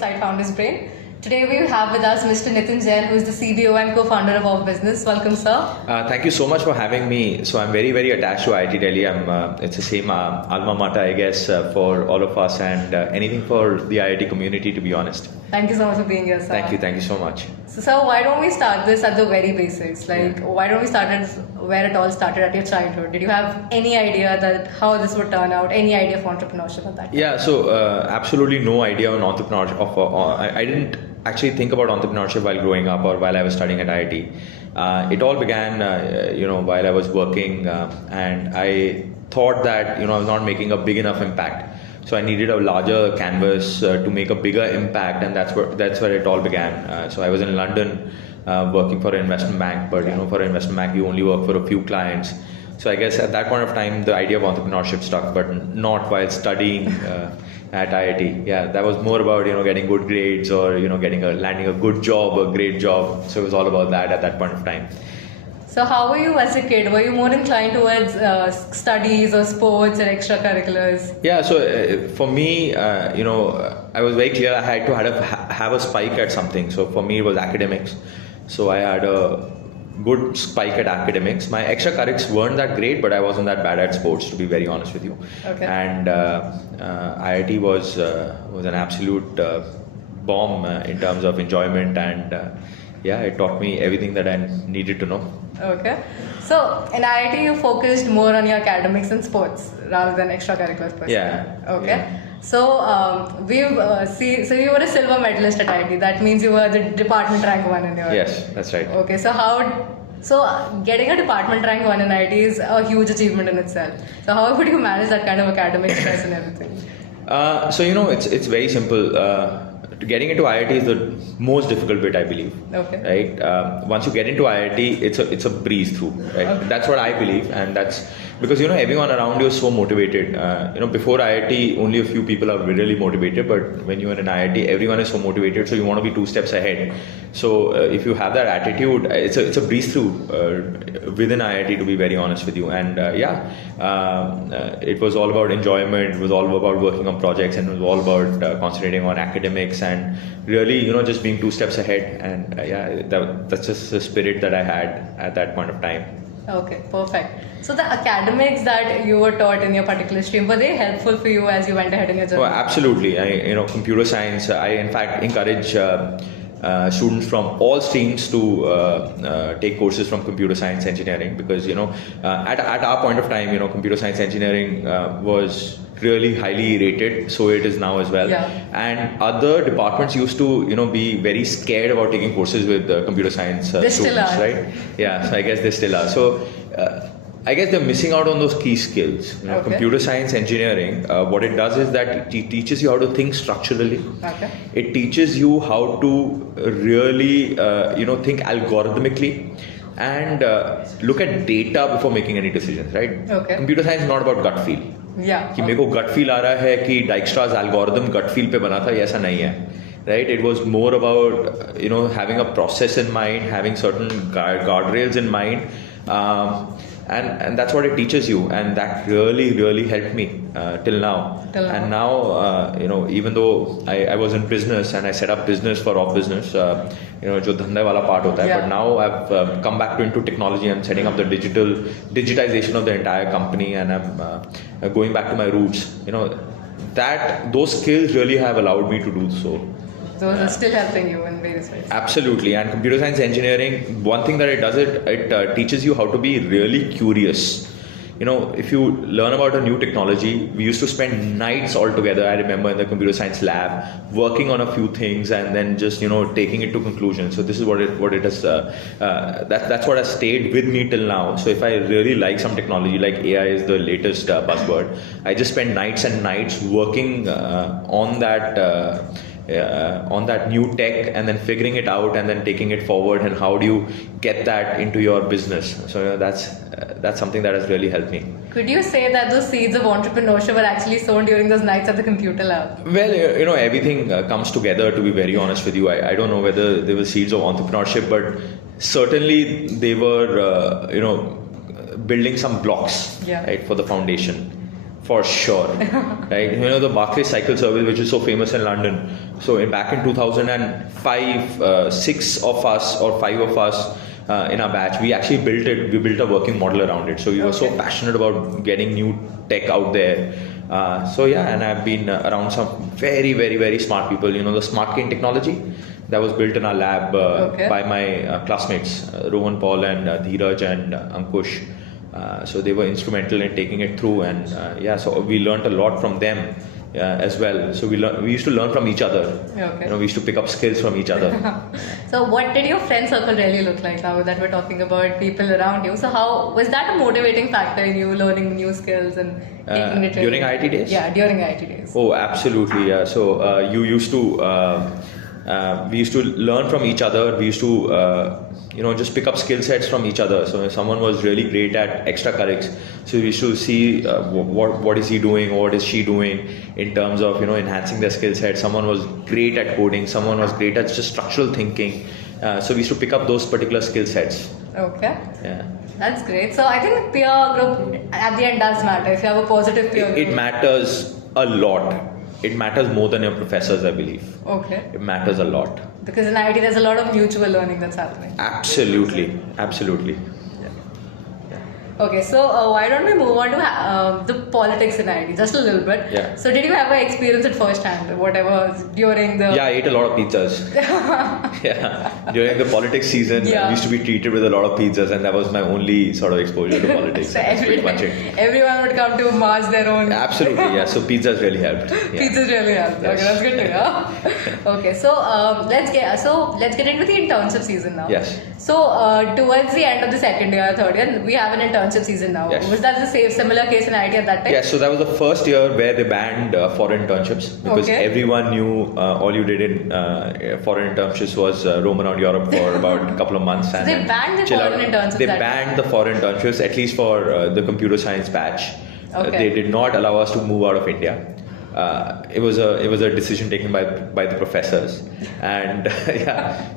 inside Founder's Brain. Today we have with us Mr. Nitin Jain, who is the CBO and co-founder of OfBusiness. Welcome, sir. Thank you so much for having me. So I'm very, very attached to IIT Delhi. It's the same alma mater, I guess, for all of us, and anything for the IIT community, to be honest. Thank you so much for being here, sir. Thank you so much. So, sir, why don't we start this at the very basics? Why don't we start at where it all started at your childhood? Did you have any idea that how this would turn out? Any idea of entrepreneurship at that time? Yeah, so absolutely no idea on entrepreneurship. I didn't actually think about entrepreneurship while growing up or while I was studying at IIT. It all began, while I was working, and I thought that I was not making a big enough impact. So I needed a larger canvas to make a bigger impact, and that's where it all began. So I was in London working for an investment bank, but for an investment bank you only work for a few clients. So I guess at that point of time the idea of entrepreneurship stuck, but not while studying at IIT. Yeah, that was more about getting good grades or landing a good job, a great job. So it was all about that at that point of time. So how were you as a kid? Were you more inclined towards studies or sports or extracurriculars? Yeah, so for me, I was very clear I had to have a spike at something. So for me, it was academics. So I had a good spike at academics. My extracurriculars weren't that great, but I wasn't that bad at sports, to be very honest with you. Okay. And IIT was an absolute bomb in terms of enjoyment, and it taught me everything that I needed to know. Okay. So in IIT you focused more on your academics and sports rather than extracurriculars per se. Yeah. Okay. Yeah. So so you were a silver medalist at IIT. That means you were the department rank 1 in your... Yes, that's right. Okay. So getting a department rank 1 in IIT is a huge achievement in itself. So how would you manage that kind of academic stress and everything? It's very simple. Getting into IIT is the most difficult bit, I believe. Okay. Right. Once you get into IIT, it's a breeze through. Right. Okay. That's what I believe, and that's because everyone around you is so motivated. Before IIT, only a few people are really motivated, but when you're in IIT, everyone is so motivated. So you want to be 2 steps ahead. So if you have that attitude, it's a breeze through within IIT, to be very honest with you. And it was all about enjoyment. It was all about working on projects, and it was all about concentrating on academics and really, just being 2 steps ahead. And that's just the spirit that I had at that point of time. Okay, perfect. So the academics that you were taught in your particular stream, were they helpful for you as you went ahead in your journey? Oh, absolutely. Computer science, I in fact encourage students from all streams to take courses from computer science engineering, because at our point of time, computer science engineering was really highly rated, so it is now as well. Yeah. And other departments used to be very scared about taking courses with computer science students, still are. right? Yeah, so I guess they still are. So I guess they're missing out on those key skills. Okay. Computer science engineering, what it does is that it teaches you how to think structurally. Okay. It teaches you how to really, think algorithmically and look at data before making any decisions, right? Okay. Computer science is not about gut feel. Yeah. कि मेरे को gut feel आ रहा है कि Dijkstra's algorithm gut feel पे बना था, ये ऐसा नहीं है. Right? It was more about having a process in mind, having certain guardrails in mind, and that's what it teaches you, and that really helped me till now. And now even though I was in business and I set up business for OfBusiness, जो धंधे वाला part होता है, Yeah. but now I've come back into technology and setting up the digitization of the entire company, and I'm going back to my roots. Those skills really have allowed me to do so. Those are still helping you in various ways. Absolutely. And computer science engineering, one thing that it does, it teaches you how to be really curious. If you learn about a new technology, we used to spend nights all together, I remember, in the computer science lab, working on a few things and then just, taking it to conclusion. So this is what it has, that's what has stayed with me till now. So if I really like some technology, like AI is the latest buzzword, I just spend nights and nights working on that new tech and then figuring it out and then taking it forward, and how do you get that into your business. So that's something that has really helped me. Could you say that those seeds of entrepreneurship were actually sown during those nights at the computer lab? Well, everything comes together, to be very honest with you. I don't know whether there were seeds of entrepreneurship, but certainly they were building some blocks, Yeah. right, for the foundation For sure, right? You know the Barclays Cycle Service, which is so famous in London. So back in 2005, 6 of us or 5 of us in our batch, we actually built it. We built a working model around it. So we were so passionate about getting new tech out there. So yeah, and I've been around some very, very, very smart people. You know the Smart Cane technology that was built in our lab by my classmates, Rohan, Paul, and Dheeraj and Ankush. So they were instrumental in taking it through, and so we learned a lot from them as well. So we used to learn from each other. Okay. You know, we used to pick up skills from each other. So what did your friend circle really look like now that we're talking about people around you? So how was that a motivating factor in you learning new skills and taking it during IIT days? Yeah, during IIT days. Oh, absolutely. Yeah. So you used to. We used to learn from each other. We used to, just pick up skill sets from each other. So if someone was really great at extracurrics, so we used to see what is he doing, what is she doing in terms of enhancing their skill set. Someone was great at coding. Someone was great at just structural thinking. So we used to pick up those particular skill sets. Okay. Yeah. That's great. So I think peer group at the end does matter. If you have a positive peer group, it matters a lot. It matters more than your professors, I believe. Okay. It matters a lot. Because in IIT, there's a lot of mutual learning that's happening. Absolutely. Absolutely. Okay, so why don't we move on to the politics in IIT, just a little bit. Yeah. So did you ever experience it firsthand, whatever, during the... Yeah, I ate a lot of pizzas. Yeah. During the politics season, I used to be treated with a lot of pizzas, and that was my only sort of exposure to politics. So That's pretty much it. Everyone would come to march their own... Absolutely, yeah. So pizzas really helped. Yeah. Pizzas really helped. Yes. Okay, that's good to hear. Okay, so let's get into the internship season now. Yes. So towards the end of the second year, third year, we have an internship season now. Yes. Was that the same similar case in IIT at that time? Yes, so that was the first year where they banned foreign internships because everyone knew all you did in foreign internships was roam around Europe for about a couple of months. And they banned the foreign internships. They banned the foreign internships, at least for the computer science batch. They did not allow us to move out of India. It was a decision taken by the professors, and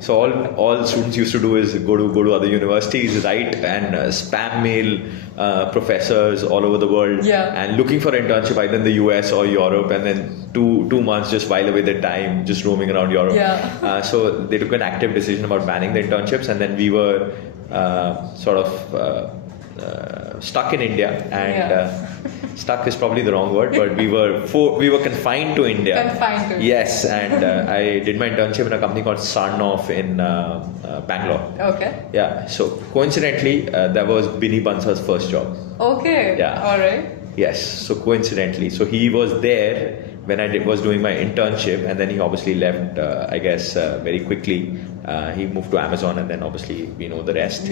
so all students used to do is go to other universities, write and spam mail professors all over the world, and looking for internship either in the US or Europe, and then two months just while away their time just roaming around Europe. So they took an active decision about banning the internships, and then we were sort of stuck in India, and stuck is probably the wrong word, but we were confined to India. Confined to Yes, and I did my internship in a company called Sarnoff in Bangalore. Okay. Yeah, so coincidentally, that was Binny Bansal's first job. Okay. Yeah. All right. Yes, so coincidentally, so he was there when I was doing my internship, and then he obviously left, very quickly. He moved to Amazon, and then obviously we know the rest.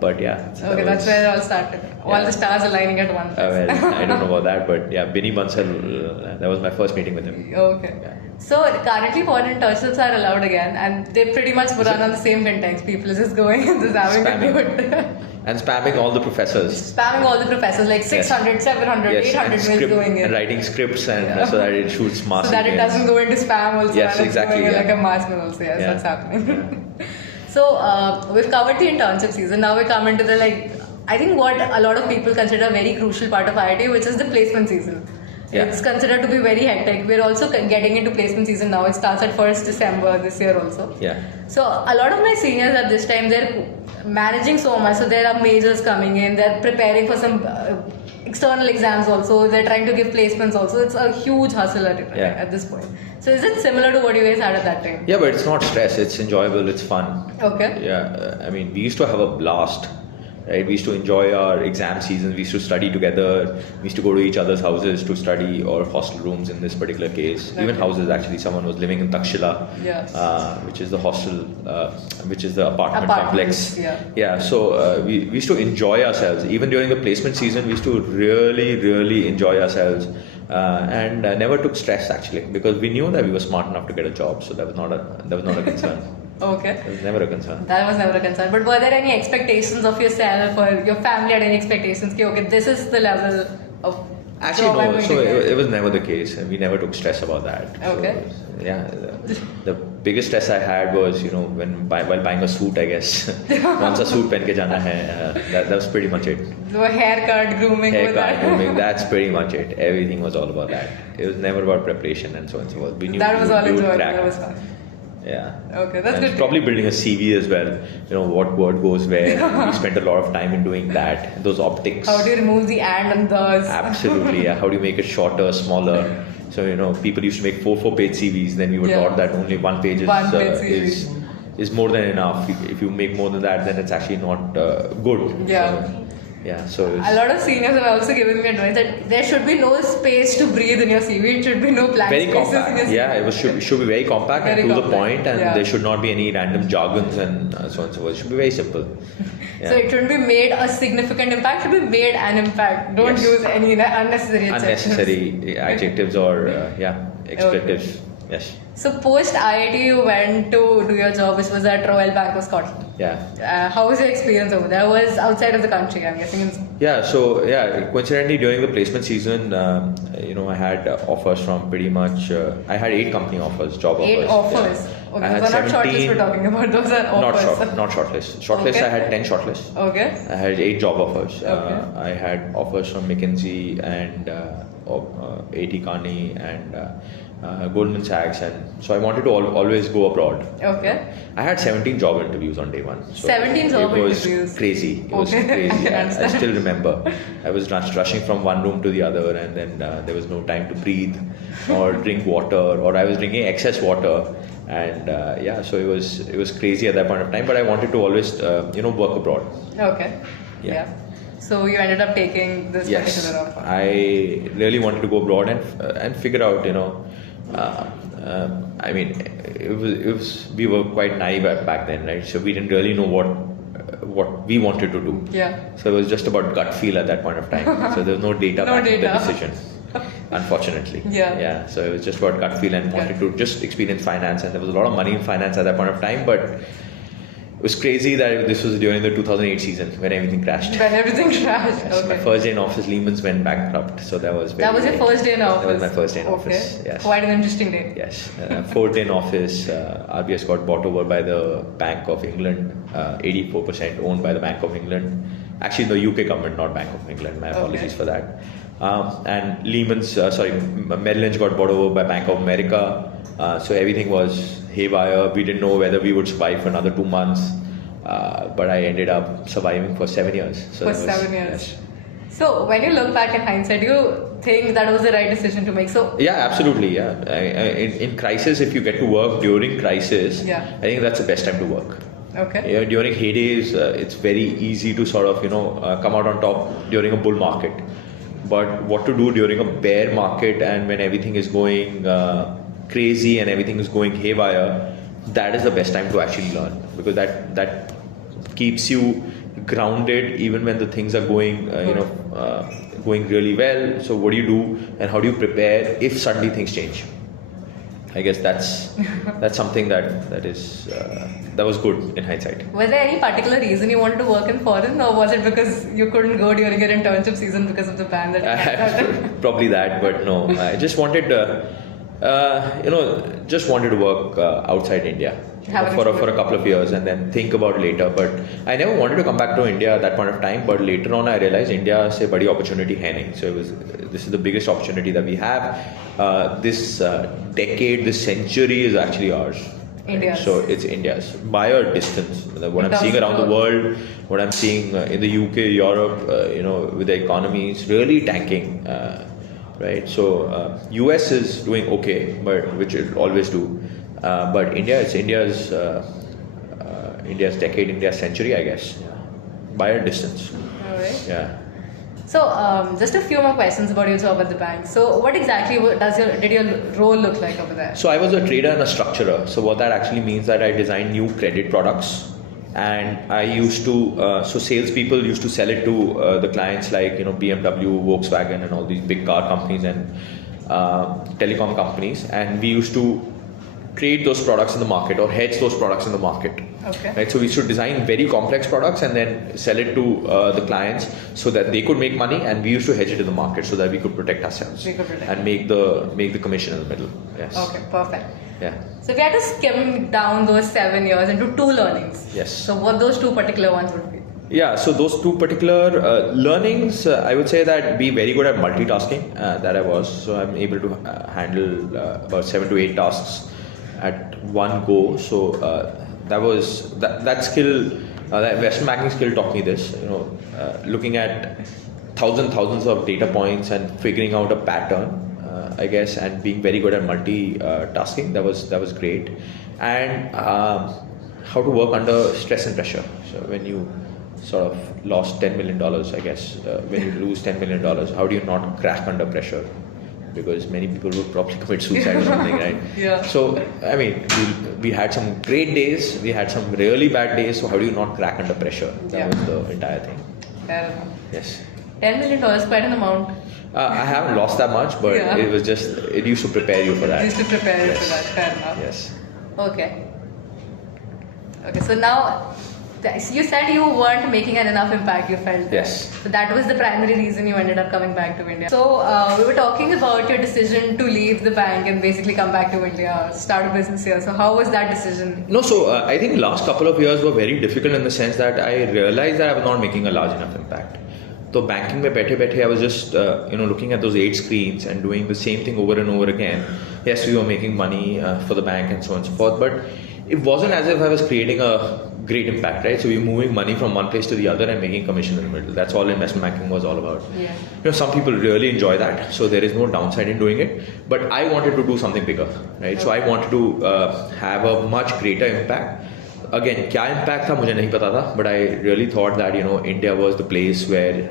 But yeah. So that's where it all started. All the stars aligning at once. Well, I don't know about that, but yeah, Binny Bansal, that was my first meeting with him. Okay. Yeah. So currently foreign internships are allowed again, and they pretty much run on the same context. People are just going and just having a good... And spamming all the professors. Spamming all the professors, like 600, 700, 800 mails going in. And writing scripts and so that it shoots mass. So that it doesn't go into spam also. Yes, and exactly. It's going in like a mass mail also. Yes, that's happening. So we've covered the internship season. Now we come into the I think what a lot of people consider a very crucial part of IIT, which is the placement season. It's considered to be very hectic. We're also getting into placement season now. It starts at 1st December this year also. So a lot of my seniors at this time, they're managing so much. So there are majors coming in. They're preparing for some external exams also. They're trying to give placements also. It's a huge hustle at this point. So is it similar to what you guys had at that time? Yeah, but it's not stress. It's enjoyable. It's fun. Okay. Yeah, I mean, we used to have a blast. Right? We used to enjoy our exam seasons. We used to study together. We used to go to each other's houses to study, or hostel rooms in this particular case. Even houses, actually. Someone was living in Takshila, which is the hostel, which is the apartment complex. So we used to enjoy ourselves. Even during the placement season, we used to really, really enjoy ourselves. And never took stress, actually, because we knew that we were smart enough to get a job. So that was not a concern. Okay. It was never a concern. That was never a concern. But were there any expectations of yourself, or your family had any expectations? Okay, this is the level of Actually, job I'm no. going So to get? it was never the case. We never took stress about that. Okay. So, yeah. The biggest stress I had was, while buying a suit, I guess. Once a suit pen ke jana hai, that was pretty much it. So haircut, grooming, with Haircut, that. grooming, that's pretty much it. Everything was all about that. It was never about preparation and so on and so forth. We knew That was all we would enjoyable. crack. That was fun. Yeah. Okay, that's And good. probably building a CV as well. What word goes where. We spent a lot of time in doing that. Those optics. How do you remove the and those? Absolutely. Yeah. How do you make it shorter, smaller? So people used to make 4 page CVs. Then we were taught that only one page is more than enough. If you make more than that, then it's actually not good. Yeah. So a lot of seniors have also given me advice that there should be no space to breathe in your CV. It should be no blank very spaces compact. in your CV. Yeah, it should be very compact Very and to compact. the point, and Yeah. there should not be any random jargons and so on and so forth. It should be very simple. Yeah. So it shouldn't be made a significant impact. It should be made an impact. Don't Yes. use any unnecessary Unnecessary adjectives or expletives. Okay. Yes. So post IIT, you went to do your job, which was at Royal Bank of Scotland. Yeah. How was your experience over there? Was outside of the country, I'm guessing. Yeah. So coincidentally during the placement season, I had offers from pretty much. I had 8 company offers, job offers. 8 offers. Yeah. Okay, I had so not 17 shortlist we're talking about. Those are offers. Not shortlist. Shortlist. Okay. I had 10 shortlists. Okay. I had 8 job offers. Okay. I had offers from McKinsey and A.T. Kearney and Goldman Sachs, and so I wanted to always go abroad. Okay. I had 17 job interviews on day one. So 17 job it was interviews. Crazy. It was Okay. crazy. I I understand. still remember. I was rushing from one room to the other, and then there was no time to breathe or drink water, or I was drinking excess water. And so it was crazy at that point of time. But I wanted to always work abroad. Okay. Yeah. So you ended up taking this Yes, particular offer. I really wanted to go abroad and figure out, we were quite naive back then, right? So we didn't really know what we wanted to do. Yeah. So it was just about gut feel at that point of time. So there was no data No backing the data. decision, unfortunately. Yeah. Yeah. So it was just about gut feel and wanted to just experience finance, and there was a lot of money in finance at that point of time, but it was crazy that this was during the 2008 season when everything crashed. When everything crashed. Yes, Okay. my first day in office, Lehman's went bankrupt, so that was very. That was your first day in office? That was my first day in Okay. office. Yes. Quite an interesting day. Yes. 4th day in office, RBS got bought over by the Bank of England, 84% owned by the Bank of England. Actually, the UK government, not Bank of England. My apologies for that. And Merrill Lynch got bought over by Bank of America. So everything was haywire. We didn't know whether we would survive for another 2 months. But I ended up surviving for 7 years. So For that was- 7 years. Yes. So when you look back in hindsight, do you think that was the right decision to make? So Yeah, absolutely. Yeah, in crisis, if you get to work during crisis, Yeah. I think that's the best time to work. okay. Yeah, during heydays, it's very easy to sort of come out on top during a bull market. But what to do during a bear market and when everything is going crazy and everything is going haywire, that is the best time to actually learn, because that keeps you grounded even when the things are going going really well. So what do you do and how do you prepare if suddenly things change? I guess that's something that was good in hindsight. Was there any particular reason you wanted to work in foreign, or was it because you couldn't go during your internship season because of the ban that you had? Probably that, but no. I just wanted to work outside India for a couple of years and then think about later. But I never wanted to come back to India at that point of time. But later on, I realized India se badi opportunity hai nahi. So this is the biggest opportunity that we have. This decade, this century is actually ours. India's. So it's India's by a distance. What I'm terms seeing of around the growth. world, what I'm seeing in the UK, Europe, with the economy, is really tanking. Right, so US is doing okay, but which it always do. But India, it's India's decade, India's century, I guess, by a distance. All right. Yeah. So just a few more questions about your job at the bank. So what exactly did your role look like over there? So I was a trader and a structurer. So what that actually means that I designed new credit products. And I used to, so salespeople used to sell it to the clients like, BMW, Volkswagen and all these big car companies and telecom companies. And we used to trade those products in the market or hedge those products in the market. Okay. Right, so we should design very complex products and then sell it to the clients so that they could make money, and we used to hedge it in the market so that we could protect ourselves and make the commission in the middle. Yes. Okay, perfect. Yeah. So if you had to skim down those 7 years into 2 learnings. Yes. So what those 2 particular ones would be? Yeah, so those 2 particular learnings, I would say that be very good at multitasking, that I was. So I'm able to handle about 7 to 8 tasks at one go. So that skill, that investment banking skill taught me this. Looking at thousands of data points and figuring out a pattern, I guess, and being very good at multitasking. That was great. And how to work under stress and pressure. So when you sort of lost $10 million, I guess, when you lose $10 million, how do you not crack under pressure? Because many people would probably commit suicide or something, right? Yeah. So, I mean, we had some great days, we had some really bad days, so how do you not crack under pressure? That was the entire thing. Fair enough. Yes. $10 million, quite an amount. I haven't lost that much, but it used to prepare you for that. It used to prepare you for that, fair enough. Yes. Okay, so now, you said you weren't making enough impact, you felt that. Yes. So that was the primary reason you ended up coming back to India. So we were talking about your decision to leave the bank and basically come back to India, start a business here. So how was that decision? No, so I think last couple of years were very difficult in the sense that I realized that I was not making a large enough impact. So banking mein बैठे I was just looking at those 8 screens and doing the same thing over and over again. Yes, we were making money for the bank and so on and so forth, but it wasn't as if I was creating a great impact, right? So we're moving money from one place to the other and making commission in the middle. That's all investment banking was all about. Yeah. Some people really enjoy that, so there is no downside in doing it. But I wanted to do something bigger, right? So I wanted to have a much greater impact. Again, क्या impact था मुझे नहीं पता था, but I really thought that India was the place where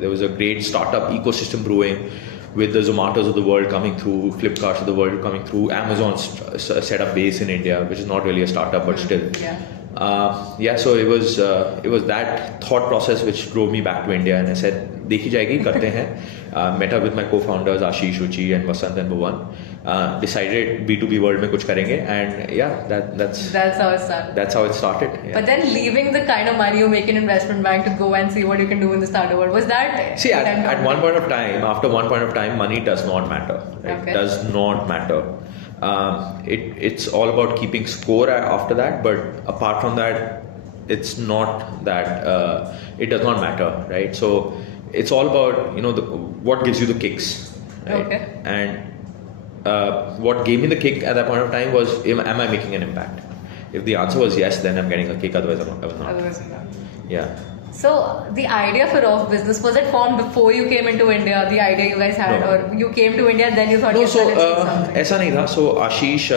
there was a great startup ecosystem brewing, with the Zomatos of the world coming through, Flipkarts of the world coming through, Amazon's set up base in India, which is not really a startup, but still. Yeah. So it was that thought process which drove me back to India, and I said, देखी जाएगी, करते हैं. Met up with my co-founders Ashish, Ruchi, and Vasant and Bhuvan. Decided B2B world में कुछ करेंगे, and that's how it started. That's how it started. Yeah. But then leaving the kind of money you make in investment bank to go and see what you can do in the startup world, was that? See, at one point of time, after one point of time, money does not matter. Right? Okay. Does not matter. It's all about keeping score after that, but apart from that, it's not that it does not matter, right? So it's all about what gives you the kicks, right? Okay. And what gave me the kick at that point of time was, am I making an impact? If the answer was yes, then I'm getting a kick, otherwise I was not. Otherwise not. Yeah. So the idea for OfBusiness, was it formed before you came into India? The idea you guys had, No. or you came to India and then you thought you so started something? ऐसा नहीं था. So Ashish,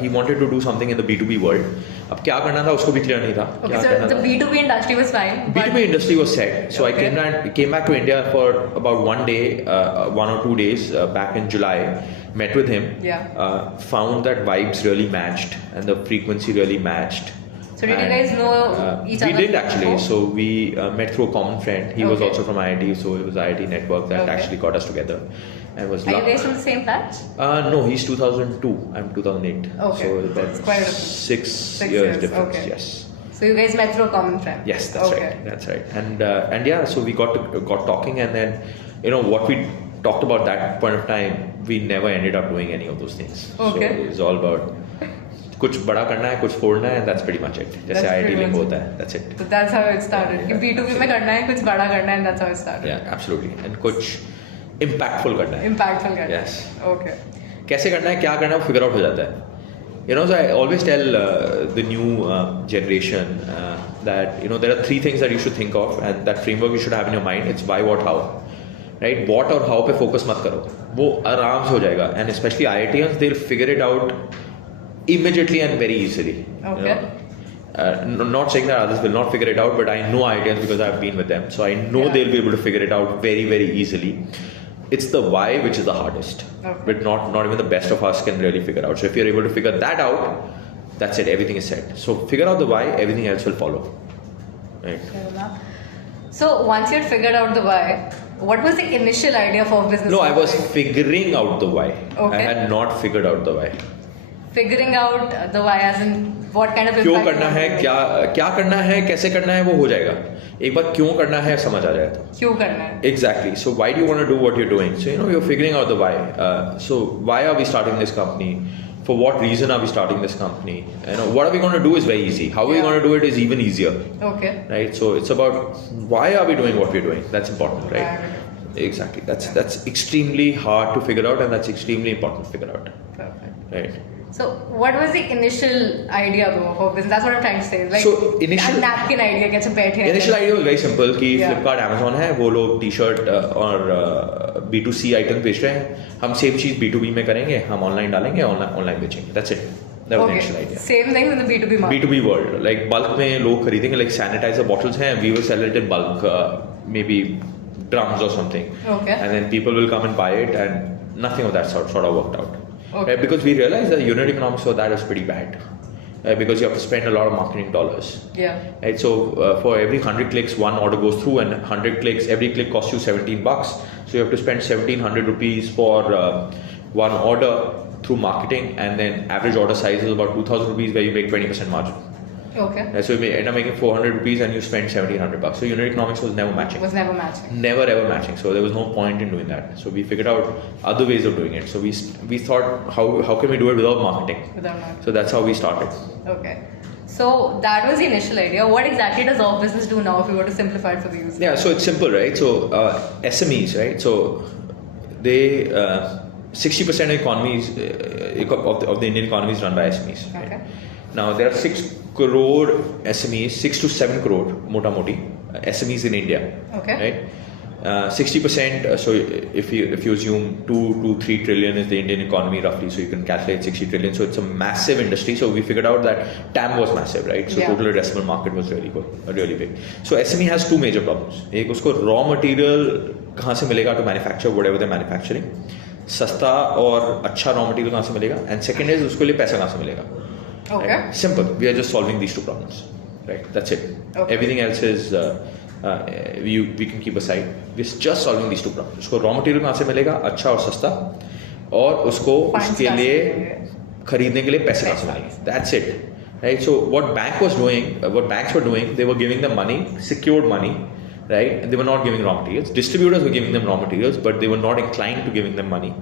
he wanted to do something in the B2B world. अब क्या करना था उसको भी clear नहीं था. Okay, so the B2B industry was fine. B2B industry was set. So Okay. I came back to India for about 1 day, 1 or 2 days back in July. Met with him. Yeah. Found that vibes really matched and the frequency really matched. So did you guys know each other? We did actually. before? So we met through a common friend. He was Okay. also from IIT, so it was IIT network that Okay. actually got us together. And was Are you guys from the same batch? No, he's 2002. I'm 2008. Okay. So It's that's quite a difference. 6 years years, difference. okay. Yes. So you guys met through a common friend? Yes, that's Okay. right. That's right. And yeah, so we got talking, and then what we talked about that point of time, we never ended up doing any of those things. Okay. So it's all about कुछ बड़ा करना है, कुछ फोड़ना है, and that's pretty much it. जैसे That's IIT pretty link much होता है, that's it. So that's how it started. कि B2B में करना है, कुछ बड़ा करना है, and that's how it started. Yeah, absolutely. And कुछ impactful करना है. Impactful करना है. Yes. Okay. कैसे करना है, क्या करना है, वो figure out हो जाता है. So I always tell the new generation that there are 3 things that you should think of, and that framework you should have in your mind. It's why, what, how. Right? What और how पे focus मत करो. वो आराम से हो जाएगा. And especially IITians, they'll figure it out immediately and very easily. Okay. Not saying that others will not figure it out, but I know IITians because I've been with them. So I know they'll be able to figure it out very, very easily. It's the why which is the hardest. Okay. But not even the best of us can really figure out. So if you're able to figure that out, that's it. Everything is set. So figure out the why, everything else will follow. Right. Fair enough. So once you had figured out the why, what was the initial idea for business? No, I was figuring out the why. Okay. I had not figured out the why. Figuring out the why as in what kind of क्यों impact करना you है, want to क्या करना है, कैसे करना है, वो हो जाएगा. एक बार क्यों करना है समझ आ जाएगा. make? क्यों करना है? Exactly. So why do you want to do what you're doing? So you're figuring out the why. So why are we starting this company? For what reason are we starting this company? What are we going to do is very easy. How are we going to do it is even easier. Okay. Right. So it's about why are we doing what we're doing? That's important, right? Exactly. That's extremely hard to figure out, and that's extremely important to figure out. Perfect. Right. So what was the initial idea though of business? That's what I'm trying to say. Like So initial that napkin idea gets a बैठे हैं. Initial idea was very simple कि Yeah. Flipkart, Amazon है, वो लोग T-shirt और B2C item बेच रहे हैं. हम सेम चीज़ B2B में करेंगे, हम ऑनलाइन डालेंगे, ऑनलाइन बेचेंगे. That's it. That was the initial idea. Same thing with the B2B market. B2B world, like bulk में लोग खरीदेंगे, like sanitizer bottles हैं, we will sell it in bulk, maybe drums or something. Okay. And then people will come and buy it, and nothing of that sort of worked out. Okay. Right? Because we realized that unit economics for that is pretty bad. Because you have to spend a lot of marketing dollars. Yeah. Right? So for every 100 clicks, one order goes through, and 100 clicks, every click costs you $17. So you have to spend 1,700 rupees for one order through marketing, and then average order size is about 2,000 rupees, where you make 20% margin. Okay. So you may end up making 400 rupees, and you spend $1,700. So unit economics was never matching. Was never matching. Never ever matching. So there was no point in doing that. So we figured out other ways of doing it. So we thought, how can we do it without marketing? Without marketing. So that's how we started. Okay. So that was the initial idea. What exactly does OfBusiness do now if we were to simplify it for the user? Yeah, so it's simple, right? So SMEs, right? So they 60% of economies of the Indian economy is run by SMEs. Right? Okay. Now there are 6 crore SMEs, 6 to 7 crore mota moti SMEs in India. Okay. Right. 60%. So if you assume 2 to 3 trillion is the Indian economy roughly, so you can calculate 60 trillion. So it's a massive industry. So we figured out that TAM was massive, right? So Yeah. total addressable market was really good, really big. So SME has two major problems. एक उसको raw material कहाँ से मिलेगा to manufacture whatever they're manufacturing. सस्ता और अच्छा raw material कहाँ से मिलेगा? And second is उसके लिए पैसा कहाँ से मिलेगा? Okay. Right? Simple. We are just solving these two problems. Right. That's it. Okay. Everything else is we can keep aside. We're just solving these two problems. उसको raw material कहाँ से मिलेगा? अच्छा और सस्ता. और उसको उसके लिए खरीदने के लिए पैसे कहाँ से मिलेंगे? That's it. Right. So what banks were doing, they were giving them money, secured money. Right. And they were not giving raw materials. Distributors were giving them raw materials, but they were not inclined to giving them money.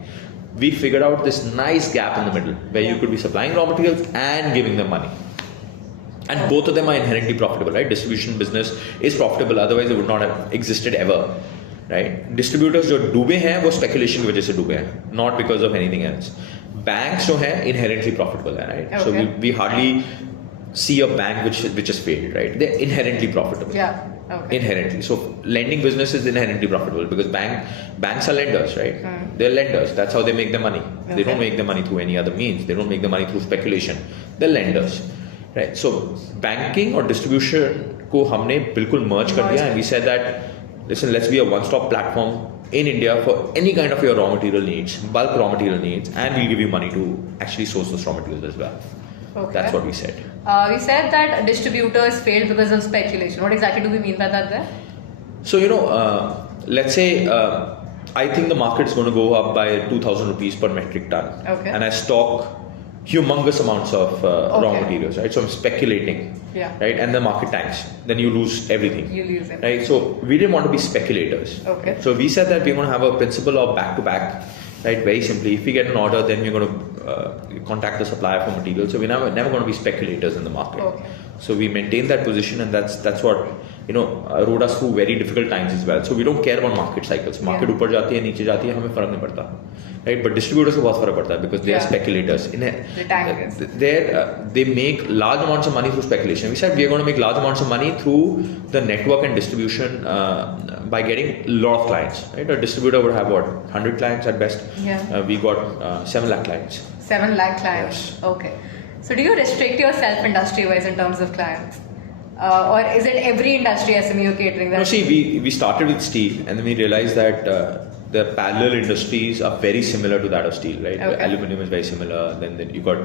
We figured out this nice gap in the middle where you could be supplying raw materials and giving them money. And both of them are inherently profitable, right? Distribution business is profitable, otherwise it would not have existed ever, right? Distributors जो डूबे हैं वो speculation की वजह से डूबे हैं, not because of anything else. Banks जो हैं inherently profitable हैं, right? Okay. So we hardly see a bank which has failed, right? They're inherently profitable. Yeah. Okay. Inherently. So lending business is inherently profitable because banks are lenders, right? They're lenders. That's how they make their money. Okay. They don't make their money through any other means. They don't make their money through speculation. They're lenders, right? So banking or distribution को हमने बिल्कुल merge कर दिया, and we said that, listen, let's be a one-stop platform in India for any kind of your raw material needs, bulk raw material needs, and we'll give you money to actually source those raw materials as well. Okay. That's what we said. We said that distributors failed because of speculation. What exactly do we mean by that there? So, let's say I think the market is going to go up by 2,000 rupees per metric ton. Okay. And I stock humongous amounts of raw Okay. materials, right? So I'm speculating, Yeah. right? And the market tanks. Then you lose everything. You lose it. Right? So we didn't want to be speculators. Okay. So we said that we're going to have a principle of back-to-back, right? Very simply, if we get an order, then we're going to contact the supplier for material. So we're never going to be speculators in the market. Okay. So we maintain that position, and that's what rode us through very difficult times as well. So we don't care about market cycles. Market ऊपर जाती है, नीचे जाती है, हमें फर्क नहीं पड़ता, right? But distributors को बहुत फर्क पड़ता है because they are speculators. They make large amounts of money through speculation. We said we are going to make large amounts of money through the network and distribution by getting a lot of clients, right? A distributor would have 100 clients at best. Yeah. We got 7 lakh clients. 7 lakh clients. Yes. Okay. So do you restrict yourself industry-wise in terms of clients? Or is it every industry SME you're catering that? No, see, we started with steel, and then we realized that the parallel industries are very similar to that of steel, right? Okay. Aluminum is very similar. Then you got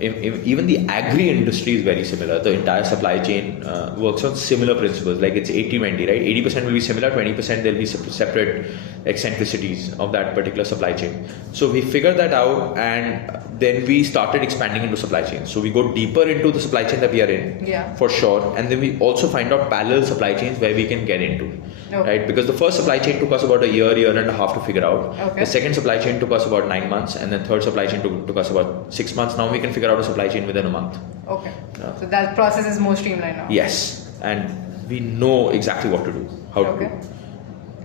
even the agri industry is very similar. The entire supply chain works on similar principles. Like it's 80-20, right? 80% will be similar, 20% there'll be separate eccentricities of that particular supply chain. So we figured that out, and then we started expanding into supply chain. So we go deeper into the supply chain that we are in, for sure. And then we also find out parallel supply chains where we can get into, right? Because the first supply chain took us about a year and a half to figure out. The second supply chain took us about 9 months, and then third supply chain took us about 6 months. Now we can figure out a supply chain within a month. So that process is more streamlined now. Yes, and we know exactly what to do, how to do.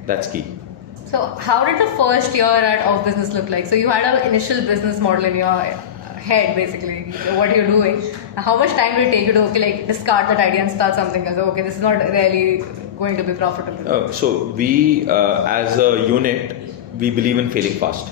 That's key. So how did the first year at OfBusiness look like? So you had an initial business model in your head, basically, what you're doing. How much time did it take you to discard that idea and start something else? Okay, this is not really going to be profitable. So we, as a unit, we believe in failing fast.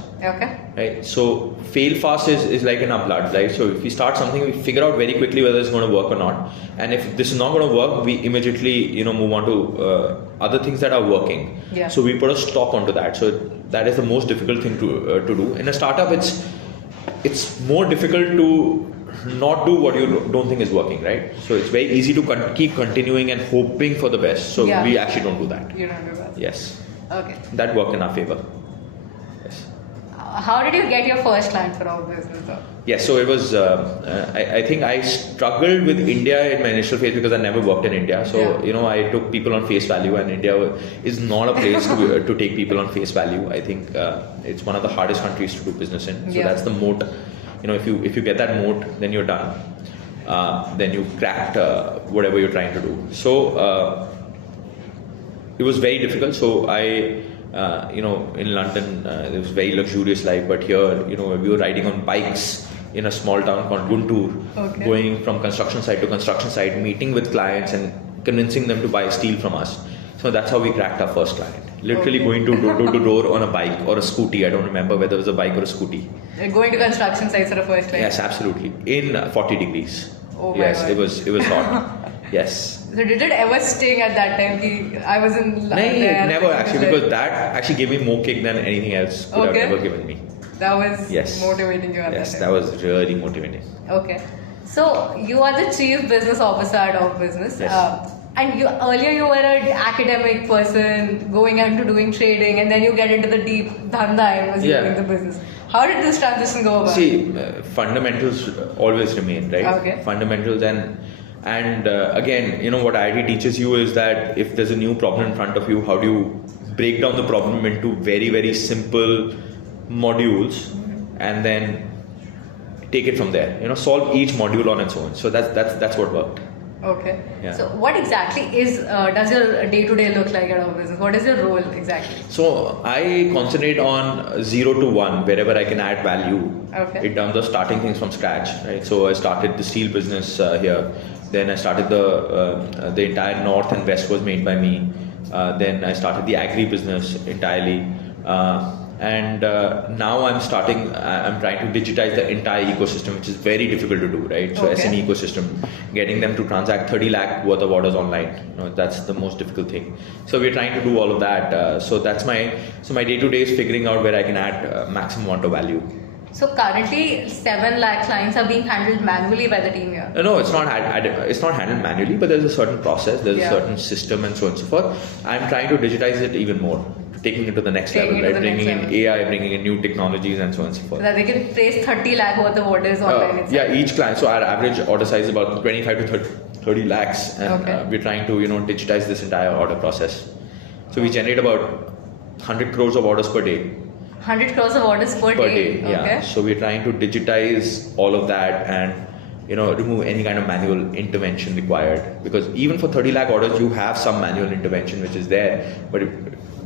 Right. So fail fast is like in our blood, right? So if we start something, we figure out very quickly whether it's going to work or not. And if this is not going to work, we immediately move on to other things that are working. So we put a stop onto that. So that is the most difficult thing to do. In a startup, it's more difficult to not do what you don't think is working, right? So it's very easy to keep continuing and hoping for the best. So we actually don't do that. You don't do that. Yes. Okay. That worked in our favor. How did you get your first client for OfBusiness though? Yes, so it was, I think I struggled with India in my initial phase because I never worked in India. So, I took people on face value, and India is not a place to take people on face value. I think it's one of the hardest countries to do business in. So that's the moat. If you get that moat, then you're done. Then you've cracked whatever you're trying to do. So it was very difficult. So in London, there was very luxurious life, but here, we were riding on bikes in a small town called Guntur, going from construction site to construction site, meeting with clients and convincing them to buy steel from us. So that's how we cracked our first client. Literally going to door to door on a bike or a scooty. I don't remember whether it was a bike or a scooty. Going to construction sites for the first time? Yes, absolutely. In 40 degrees. Yes, it was hot. Yes. So did it ever sting at that time? I was in there. Never actually, because that actually gave me more kick than anything else could have ever given me. That was motivating you at that time? Yes, that was really motivating. Okay. So you are the Chief Business Officer at OfBusiness. Yes. And earlier you were an academic person going into doing trading, and then you get into the deep dhanda and was doing the business. How did this transition go about? See, fundamentals always remain, right? Fundamentals and again, what IIT teaches you is that if there's a new problem in front of you, how do you break down the problem into very, very simple modules and then take it from there. Solve each module on its own. So that's what worked. Okay. So what exactly does your day-to-day look like at OfBusiness? What is your role exactly? So I concentrate on 0 to 1 wherever I can add value in terms of starting things from scratch. Right. So I started the steel business here. Then I started the entire north and west was made by me. Then I started the agri business entirely. And now I'm trying to digitize the entire ecosystem, which is very difficult to do, right? So SME ecosystem, getting them to transact 30 lakh worth of orders online, that's the most difficult thing. So we're trying to do all of that. So my day-to-day is figuring out where I can add maximum amount of value. So currently 7 lakh clients are being handled manually by the team here? No, it's not handled manually, but there's a certain process, there's a certain system and so on and so forth. I'm trying to digitize it even more. Taking it to the next level, right? Bringing in AI, bringing in new technologies and so on and so forth. So that they can place 30 lakh worth of orders online itself. Yeah, each client. So our average order size is about 25 to 30 lakhs, and we're trying to digitize this entire order process. So we generate about 100 crores of orders per day. 100 crores of orders per day. Yeah. So we're trying to digitize all of that and remove any kind of manual intervention required. Because even for 30 lakh orders, you have some manual intervention which is there, but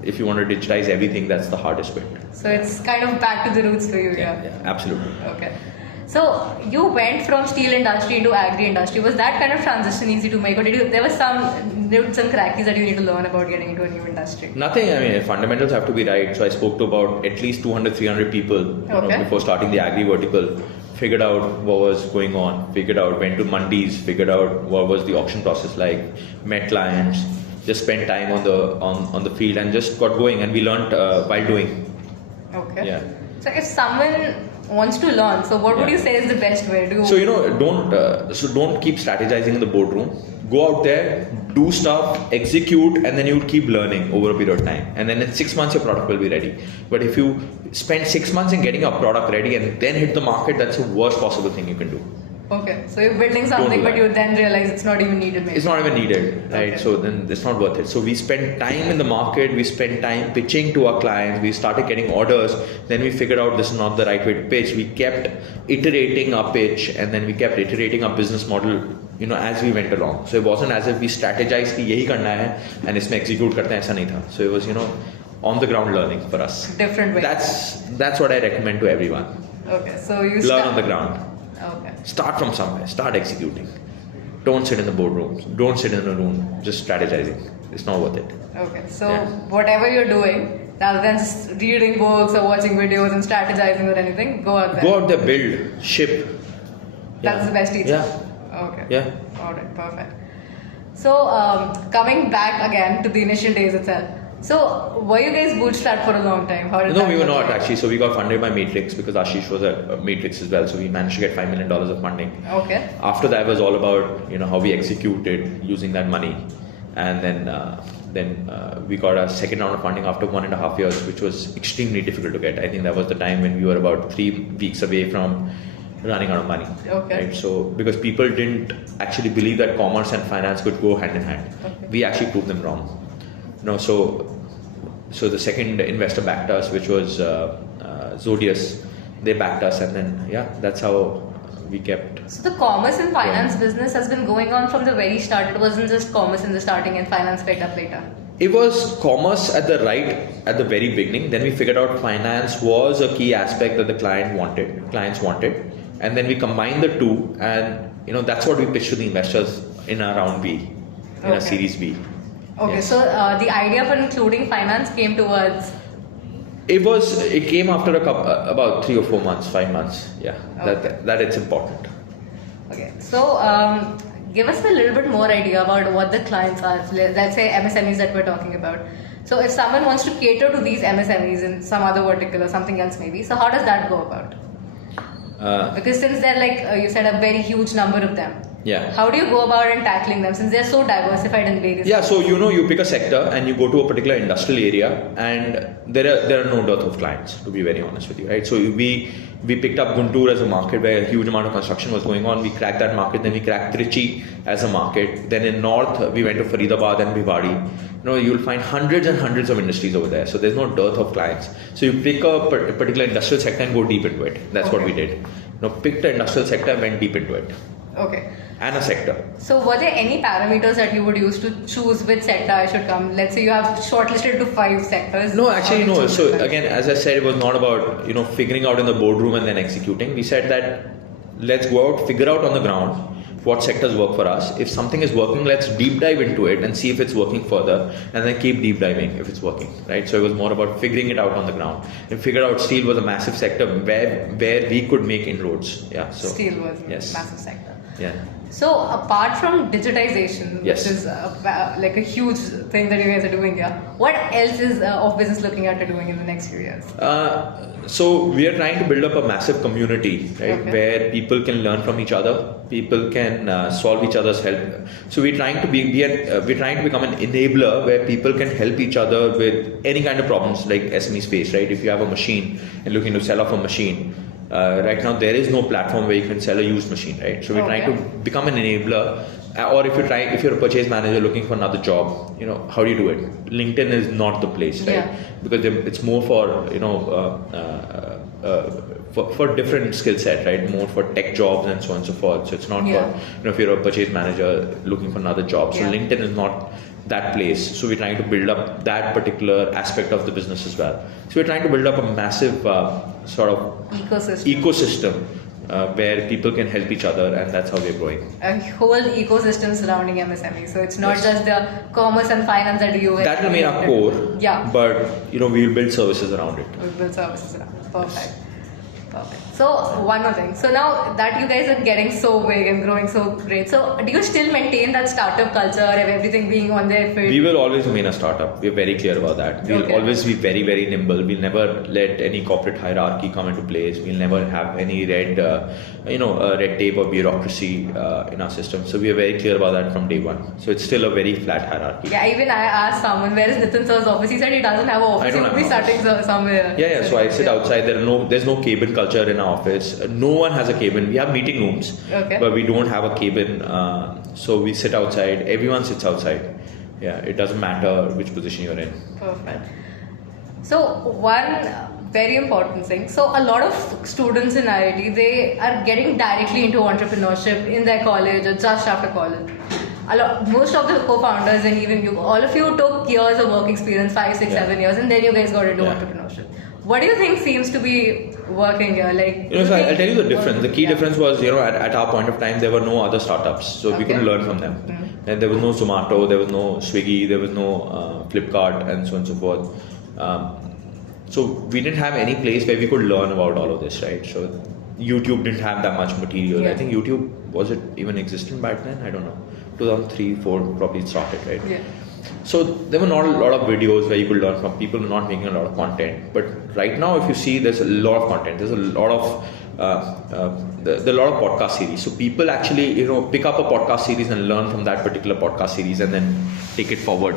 if you want to digitize everything, that's the hardest bit. So it's kind of back to the roots for you. Yeah, absolutely. Okay. So you went from steel industry into agri industry. Was that kind of transition easy to make, or there was some crackies that you need to learn about getting into a new industry? Nothing. I mean, fundamentals have to be right. So I spoke to about at least 200, 300 people before starting the agri vertical. Figured out what was going on. Went to mandis. Figured out what was the auction process like. Met clients. Just spent time on the field and just got going, and we learned while doing. Okay. Yeah. So if someone wants to learn. So what would you say is the best way? Don't keep strategizing in the boardroom. Go out there, do stuff, execute, and then you will keep learning over a period of time. And then in 6 months, your product will be ready. But if you spend 6 months in getting your product ready and then hit the market, that's the worst possible thing you can do. Okay, so you're building something, but you then realize it's not even needed. Maybe. It's not even needed, right? Okay. So then it's not worth it. So we spent time in the market, we spent time pitching to our clients, we started getting orders, then we figured out this is not the right way to pitch. We kept iterating our pitch, and then we kept iterating our business model, as we went along. So it wasn't as if we strategized कि यही करना है and इसमें execute करते हैं, ऐसा नहीं था. So it was, on the ground learning for us. Different way. That's what I recommend to everyone. Okay, so you learn on the ground. Okay. Start from somewhere. Start executing. Don't sit in the boardroom. Don't sit in a room just strategizing. It's not worth it. Okay. So whatever you're doing, rather than just reading books or watching videos and strategizing or anything, go out there. Go out there, build, ship. That's the best teacher. Yeah. Okay. Yeah. All right. Perfect. So coming back again to the initial days itself. So, were you guys bootstrapped for a long time? No, we were not actually. So we got funded by Matrix because Ashish was at Matrix as well. So we managed to get $5 million of funding. Okay. After that was all about how we executed using that money, and then we got a second round of funding after 1.5 years, which was extremely difficult to get. I think that was the time when we were about 3 weeks away from running out of money. Okay. Right. So because people didn't actually believe that commerce and finance could go hand in hand, we actually proved them wrong. So the second investor backed us, which was Zodius. They backed us, and then that's how we kept. So the commerce and finance business has been going on from the very start. It wasn't just commerce in the starting and finance picked up later. It was commerce at the very beginning. Then we figured out finance was a key aspect that the clients wanted, and then we combined the two, and that's what we pitched to the investors in our round B, in a Series B. Okay, yes. So the idea for including finance came towards. It came after about 3 or 4 months, 5 months. Yeah, okay. that it's important. Okay, so give us a little bit more idea about what the clients are. Let's say MSMEs that we're talking about. So if someone wants to cater to these MSMEs in some other vertical or something else maybe, so how does that go about? Because since they're like you said a very huge number of them. Yeah. How do you go about in tackling them since they're so diversified in various? Yeah, so you pick a sector and you go to a particular industrial area, and there are no dearth of clients, to be very honest with you, right? So we picked up Guntur as a market where a huge amount of construction was going on. We cracked that market, then we cracked Trichy as a market. Then in north we went to Faridabad and Bhiwadi. You'll find hundreds and hundreds of industries over there. So there's no dearth of clients. So you pick a particular industrial sector and go deep into it. That's what we did. Picked the industrial sector and went deep into it. Okay. And a sector. So were there any parameters that you would use to choose which sector I should come? Let's say you have shortlisted to 5 sectors. No, actually no. So again, as I said, it was not about figuring out in the boardroom and then executing. We said that let's go out, figure out on the ground what sectors work for us. If something is working, let's deep dive into it and see if it's working further, and then keep deep diving if it's working, right? So it was more about figuring it out on the ground. And figured out steel was a massive sector where we could make inroads. Yeah. So steel was a massive sector. Yeah. So apart from digitization, which is like a huge thing that you guys are doing here, what else is OfBusiness looking at doing in the next few years? So we are trying to build up a massive community, right, where people can learn from each other, people can solve each other's help. So we're trying to become an enabler where people can help each other with any kind of problems like SME space, right? If you have a machine and looking to sell off a machine. Right now there is no platform where you can sell a used machine, right? So we're trying to become an enabler, or if you're a purchase manager looking for another job, how do you do it? LinkedIn is not the place, right? Because it's more for for different skill set, right? More for tech jobs and so on and so forth. So it's not for if you're a purchase manager looking for another job. So LinkedIn is not that place. So we're trying to build up that particular aspect of the business as well. So we're trying to build up a massive sort of ecosystem where people can help each other, and that's how we're growing. A whole ecosystem surrounding MSME. So it's not just the commerce and finance that you. That will remain our core. Yeah. But we'll build services around it. We'll build services around it. Perfect. Perfect. So one more thing. So now that you guys are getting so big and growing so great, so do you still maintain that startup culture of everything being on their feet? We will always remain a startup. We're very clear about that. We'll always be very, very nimble. We'll never let any corporate hierarchy come into place. We'll never have any red tape or bureaucracy in our system. So we are very clear about that from day one. So it's still a very flat hierarchy. Yeah, even I asked someone, where is Nitin sir's office? He said he doesn't have an office. He will be starting somewhere. Yeah. So I sit outside. There's no cabin culture in our office. No one has a cabin. We have meeting rooms, but we don't have a cabin. So we sit outside. Everyone sits outside. Yeah, it doesn't matter which position you're in. Perfect. So one very important thing. So a lot of students in IIT, they are getting directly into entrepreneurship in their college or just after college. Most of the co-founders and even you, all of you took years of work experience, 5, 6, 7 years, and then you guys got into entrepreneurship. What do you think seems to be working here? So I'll tell you the difference. The key difference was, at our point of time, there were no other startups, so we couldn't learn from them. And there was no Zomato, there was no Swiggy, there was no Flipkart, and so on and so forth. So we didn't have any place where we could learn about all of this, right? So YouTube didn't have that much material. I think YouTube, was it even existent back then? I don't know. 2003, 4 probably started, right? Yeah. So there were not a lot of videos where you could learn from. People not making a lot of content. But right now, if you see, there's a lot of content. There's a lot of there are a lot of podcast series. So people actually, pick up a podcast series and learn from that particular podcast series, and then take it forward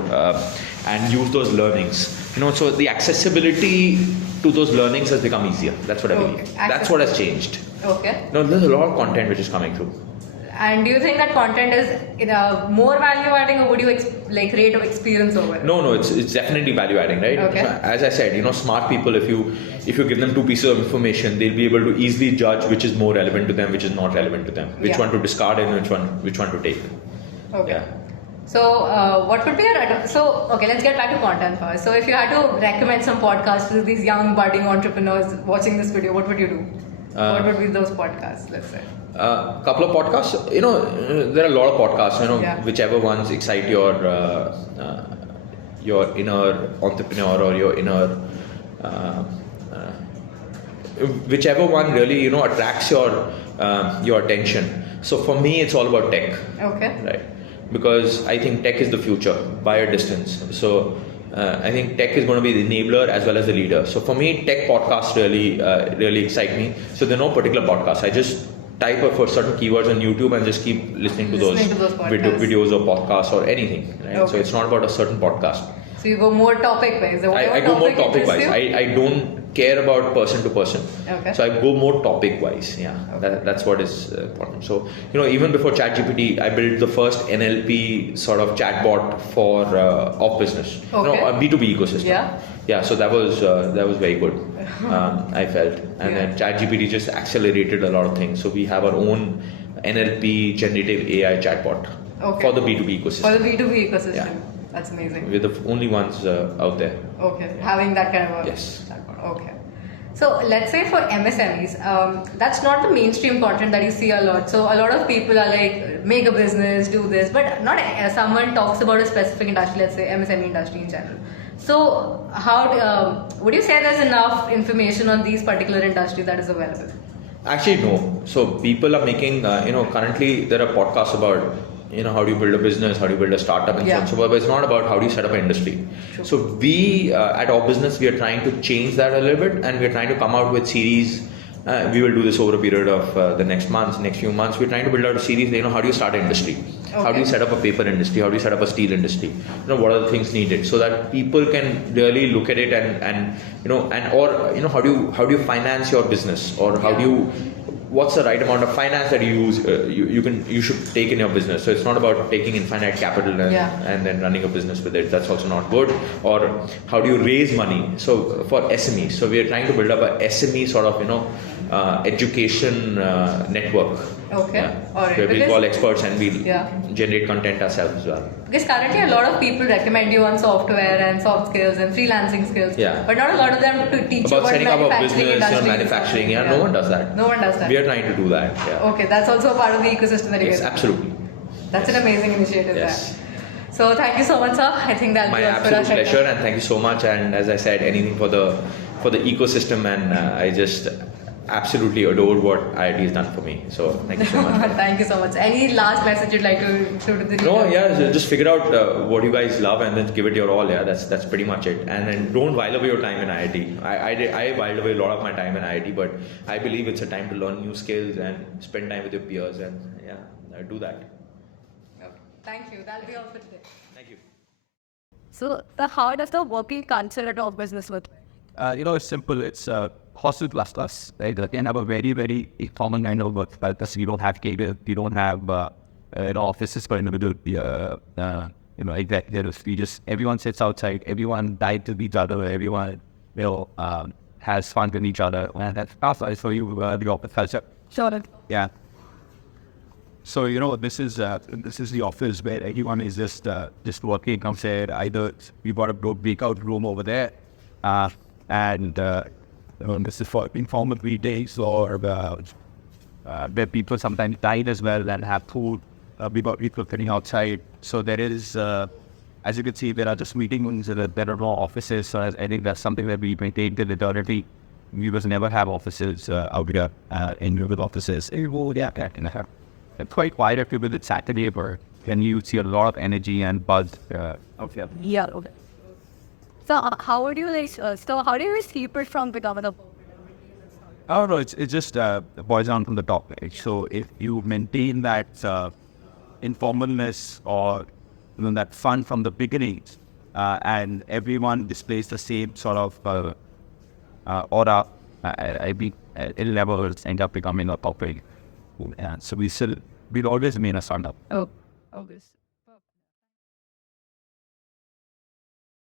and use those learnings. So the accessibility to those learnings has become easier. That's what I believe. That's what has changed. Okay. There's a lot of content which is coming through. And do you think that content is more value adding, or would you rate of experience over it? No, it's definitely value adding, right? Okay. So, as I said, smart people, if you give them 2 pieces of information, they'll be able to easily judge which is more relevant to them, which is not relevant to them, which one to discard and which one to take. Okay. Yeah. So what would be let's get back to content first. So if you had to recommend some podcasts to these young budding entrepreneurs watching this video, what would you do? What would be those podcasts, let's say? Couple of podcasts. There are a lot of podcasts. Whichever ones excite your inner entrepreneur or your inner, whichever one really attracts your attention. So for me, it's all about tech. Okay. Right. Because I think tech is the future by a distance. So I think tech is going to be the enabler as well as the leader. So for me, tech podcasts really excite me. So there are no particular podcasts. I just type for certain keywords on YouTube and just keep listening to those videos or podcasts or anything. Right? Okay. So it's not about a certain podcast. So you go more topic wise. I go more topic wise. I don't care about person to person. Okay. So I go more topic wise. Yeah. Okay. That's what is important. So even before ChatGPT, I built the first NLP sort of chatbot for OfBusiness. Okay. A B2B ecosystem. Yeah. Yeah. So that was very good. I felt, and then ChatGPT just accelerated a lot of things. So we have our own NLP generative AI chatbot for the B2B ecosystem. For the B2B ecosystem. Yeah. That's amazing. We're the only ones out there. Okay, having that kind of Okay. So let's say for MSMEs, that's not the mainstream content that you see a lot. So a lot of people are like, make a business, do this, but not someone talks about a specific industry, let's say MSME industry in general. So how would you say there's enough information on these particular industries that is available? Actually, no. So people are making, currently there are podcasts about how do you build a business, how do you build a startup and so on. So but it's not about how do you set up an industry. Sure. So we at OfBusiness, we are trying to change that a little bit, and we are trying to come out with series. We will do this over a period of the next few months. We're trying to build out a series. How do you start an industry? Okay. How do you set up a paper industry? How do you set up a steel industry? What are the things needed so that people can really look at it and how do you finance your business, or how do you, what's the right amount of finance that you use you should take in your business. So it's not about taking infinite capital and then running a business with it. That's also not good. Or how do you raise money? So for SMEs, so we are trying to build up a SME sort of education network. Okay. All right. Where we call experts and we'll generate content ourselves as well. Because currently a lot of people recommend you on software and soft skills and freelancing skills. Yeah. But not a lot of them to teach about setting up a business, manufacturing. Yeah. No one does that. No one does that. We are trying to do that. Yeah. Okay. That's also a part of the ecosystem that you guys. Yes, absolutely. That's an amazing initiative. Yes. There. So thank you so much, sir. I think that'll be all for us. My absolute pleasure, and thank you so much. And as I said, anything for the ecosystem, and absolutely adore what IIT has done for me. So thank you so much. Thank you so much. Any last message you'd like to show to the No, readers? yeah, just figure out what you guys love and then give it your all. Yeah, that's pretty much it. And then don't while away your time in IIT. I whiled away a lot of my time in IIT, but I believe it's a time to learn new skills and spend time with your peers, and yeah, do that. Okay. Thank you. That'll be all for today. Thank you. So how does the working culture at OfBusiness work? It's simple. It's hustle plus plus, right? You can have a very, very common kind of work culture. You don't have cable, you don't have offices for individual, executives. Everyone sits outside, everyone dies to each other, everyone, has fun with each other, and that's awesome. So the office culture. Sure. Yeah. So this is the office where everyone is just working. Comes here. Either we got a breakout room over there, and this is for informal meetings or where people sometimes dine as well and have food. We got people sitting outside. So there is, as you can see, there are just meeting rooms. There are no offices. So I think that's something that we maintain till eternity. We must never have offices out here in with offices. It's quite quiet if you visit Saturday, but then you see a lot of energy and buzz out here. Yeah. Okay. So how would you how do you keep it from becoming a? Oh no, it just boils down from the top. Right? So if you maintain that informalness or that fun from the beginning, and everyone displays the same sort of aura, it never end up becoming a corporate. Yeah, so we'll always remain a startup. Oh, obvious.